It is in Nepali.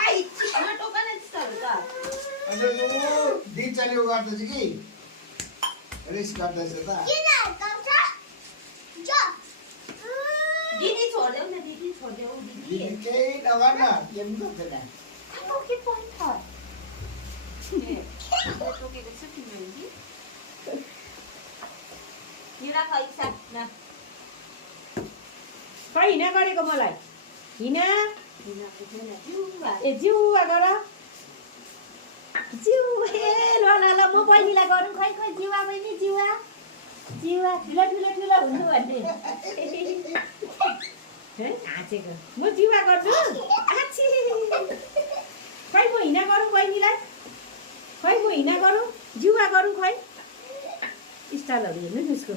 आई टोका नै त्यस्तोहरू त अनि दिन चल्यो गर्दैछ कि रिस गर्दैछ त दिदी छोडिदेऊ न दिदी छोडिदेऊ दिदी केही नगर न केही पनि गर्दैन टोके पनि छ टोकेको छ तिम्रो कि यो राख इच्छा न खै हिँडा गरेको मलाई हिँडा जिउवा ए जिउवा गर जिउ ए ल ल ल म बहिनीलाई गरौँ खै खै जिउवा बहिनी जिउवा जिउवा ठुलो ठुलो ठुलो हुनु भन्ने हाँचेको म जिउवा गर्छु आछि खै म हिँडा गरौँ बहिनीलाई खै म हिँडा गरौँ जिउवा गरौँ खै स्टाइलहरू हेर्नु नि उसको